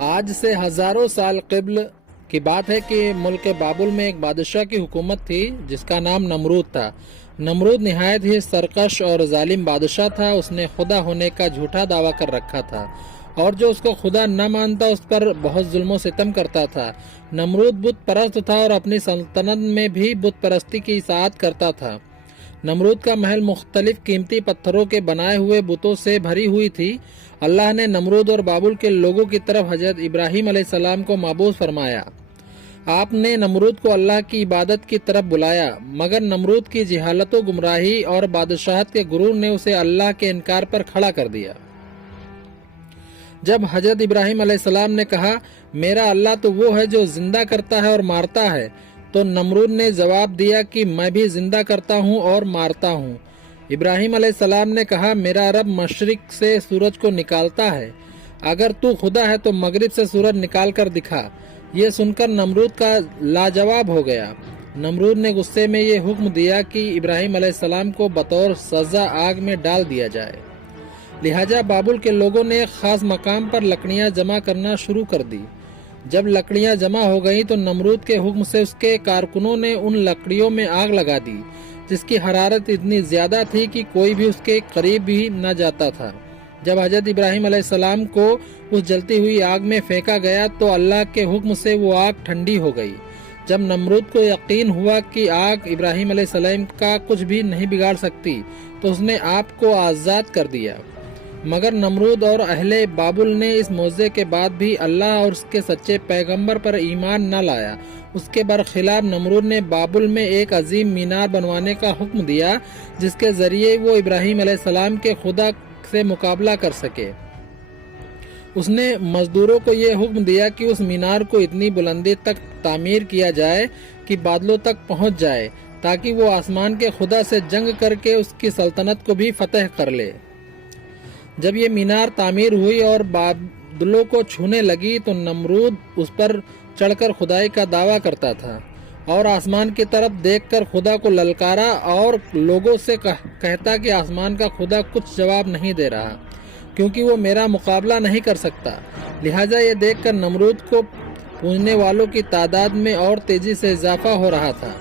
آج سے ہزاروں سال قبل کی بات ہے کہ ملک بابل میں ایک بادشاہ کی حکومت تھی جس کا نام نمرود تھا۔ نمرود نہایت ہی سرکش اور ظالم بادشاہ تھا۔ اس نے خدا ہونے کا جھوٹا دعویٰ کر رکھا تھا اور جو اس کو خدا نہ مانتا اس پر بہت ظلم و ستم کرتا تھا۔ نمرود بت پرست تھا اور اپنی سلطنت میں بھی بت پرستی کی اطاعت کرتا تھا۔ نمرود کا محل مختلف قیمتی پتھروں کے بنائے ہوئے بتوں سے بھری ہوئی تھی۔ اللہ نے نمرود اور بابل کے لوگوں کی طرف حضرت ابراہیم علیہ السلام کو مبعوث فرمایا۔ آپ نے نمرود کو اللہ کی عبادت کی طرف بلایا، مگر نمرود کی جہالت و گمراہی اور بادشاہت کے غرور نے اسے اللہ کے انکار پر کھڑا کر دیا۔ جب حضرت ابراہیم علیہ السلام نے کہا میرا اللہ تو وہ ہے جو زندہ کرتا ہے اور مارتا ہے، تو نمرود نے جواب دیا کہ میں بھی زندہ کرتا ہوں اور مارتا ہوں۔ ابراہیم علیہ السلام نے کہا میرا رب مشرق سے سورج کو نکالتا ہے، اگر تو خدا ہے تو مغرب سے سورج نکال کر دکھا۔ یہ سن کر نمرود کا لاجواب ہو گیا۔ نمرود نے غصے میں یہ حکم دیا کہ ابراہیم علیہ السلام کو بطور سزا آگ میں ڈال دیا جائے۔ لہٰذا بابل کے لوگوں نے ایک خاص مقام پر لکڑیاں جمع کرنا شروع کر دی۔ جب لکڑیاں جمع ہو گئیں تو نمرود کے حکم سے اس کے کارکنوں نے ان لکڑیوں میں آگ لگا دی، جس کی حرارت اتنی زیادہ تھی کہ کوئی بھی اس کے قریب بھی نہ جاتا تھا۔ جب حضرت ابراہیم علیہ السلام کو اس جلتی ہوئی آگ میں پھینکا گیا تو اللہ کے حکم سے وہ آگ ٹھنڈی ہو گئی۔ جب نمرود کو یقین ہوا کہ آگ ابراہیم علیہ السلام کا کچھ بھی نہیں بگاڑ سکتی تو اس نے آپ کو آزاد کر دیا۔ مگر نمرود اور اہل بابل نے اس معجزے کے بعد بھی اللہ اور اس کے سچے پیغمبر پر ایمان نہ لایا۔ اس کے برخلاف نمرود نے بابل میں ایک عظیم مینار بنوانے کا حکم دیا جس کے ذریعے وہ ابراہیم علیہ السلام کے خدا سے مقابلہ کر سکے۔ اس نے مزدوروں کو یہ حکم دیا کہ اس مینار کو اتنی بلندی تک تعمیر کیا جائے کہ بادلوں تک پہنچ جائے تاکہ وہ آسمان کے خدا سے جنگ کر کے اس کی سلطنت کو بھی فتح کر لے۔ جب یہ مینار تعمیر ہوئی اور بادلوں کو چھونے لگی تو نمرود اس پر چڑھ کر خدائی کا دعویٰ کرتا تھا اور آسمان کی طرف دیکھ کر خدا کو للکارا اور لوگوں سے کہتا کہ آسمان کا خدا کچھ جواب نہیں دے رہا کیونکہ وہ میرا مقابلہ نہیں کر سکتا۔ لہٰذا یہ دیکھ کر نمرود کو پوجنے والوں کی تعداد میں اور تیزی سے اضافہ ہو رہا تھا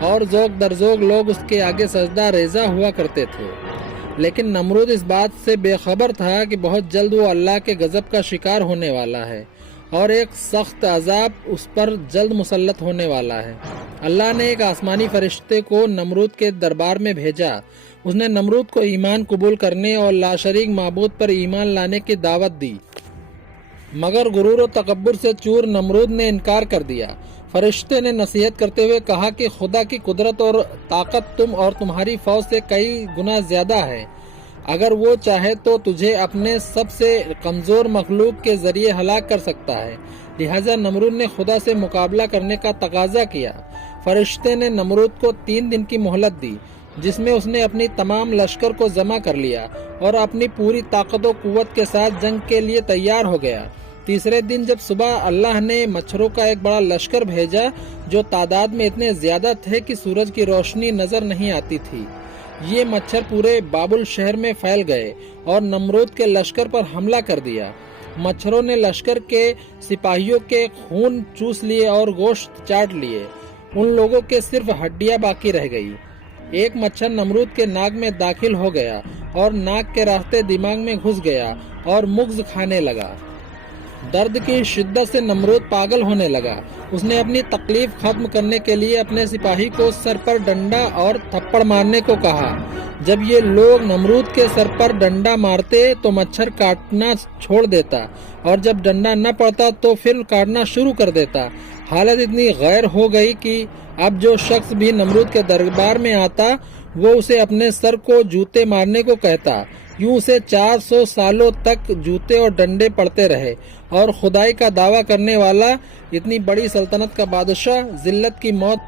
اور ذوق در ذوق لوگ اس کے آگے سجدہ ریزہ ہوا کرتے تھے۔ لیکن نمرود اس بات سے بے خبر تھا کہ بہت جلد وہ اللہ کے غضب کا شکار ہونے والا ہے اور ایک سخت عذاب اس پر جلد مسلط ہونے والا ہے۔ اللہ نے ایک آسمانی فرشتے کو نمرود کے دربار میں بھیجا۔ اس نے نمرود کو ایمان قبول کرنے اور لاشریک معبود پر ایمان لانے کی دعوت دی، مگر غرور و تکبر سے چور نمرود نے انکار کر دیا۔ فرشتے نے نصیحت کرتے ہوئے کہا کہ خدا کی قدرت اور طاقت تم اور تمہاری فوج سے کئی گنا زیادہ ہے۔ اگر وہ چاہے تو تجھے اپنے سب سے کمزور مخلوق کے ذریعے ہلاک کر سکتا ہے۔ لہٰذا نمرود نے خدا سے مقابلہ کرنے کا تقاضا کیا۔ فرشتے نے نمرود کو 3 دن کی مہلت دی جس میں اس نے اپنی تمام لشکر کو جمع کر لیا اور اپنی پوری طاقت و قوت کے ساتھ جنگ کے لیے تیار ہو گیا۔ تیسرے دن جب صبح اللہ نے مچھروں کا ایک بڑا لشکر بھیجا جو تعداد میں اتنے زیادہ تھے کہ سورج کی روشنی نظر نہیں آتی تھی۔ یہ مچھر پورے بابل شہر میں پھیل گئے اور نمرود کے لشکر پر حملہ کر دیا۔ مچھروں نے لشکر کے سپاہیوں کے خون چوس لیے اور گوشت چاٹ لیے۔ ان لوگوں کے صرف ہڈیاں باقی رہ گئی۔ ایک مچھر نمرود کے ناک میں داخل ہو گیا اور ناک کے راستے دماغ میں گھس گیا اور مغز کھانے لگا۔ درد کی شدت سے نمرود پاگل ہونے لگا۔ اس نے اپنی تکلیف ختم کرنے کے لیے اپنے سپاہی کو سر پر ڈنڈا اور تھپڑ مارنے کو کہا۔ جب یہ لوگ نمرود کے سر پر ڈنڈا مارتے تو مچھر کاٹنا چھوڑ دیتا اور جب ڈنڈا نہ پڑتا تو پھر کاٹنا شروع کر دیتا۔ حالت اتنی غیر ہو گئی کہ اب جو شخص بھی نمرود کے دربار میں آتا وہ اسے اپنے سر کو جوتے مارنے کو کہتا۔ یوں اسے 400 سالوں تک جوتے اور ڈنڈے پڑتے رہے اور خدائی کا دعویٰ کرنے والا اتنی بڑی سلطنت کا بادشاہ ذلت کی موت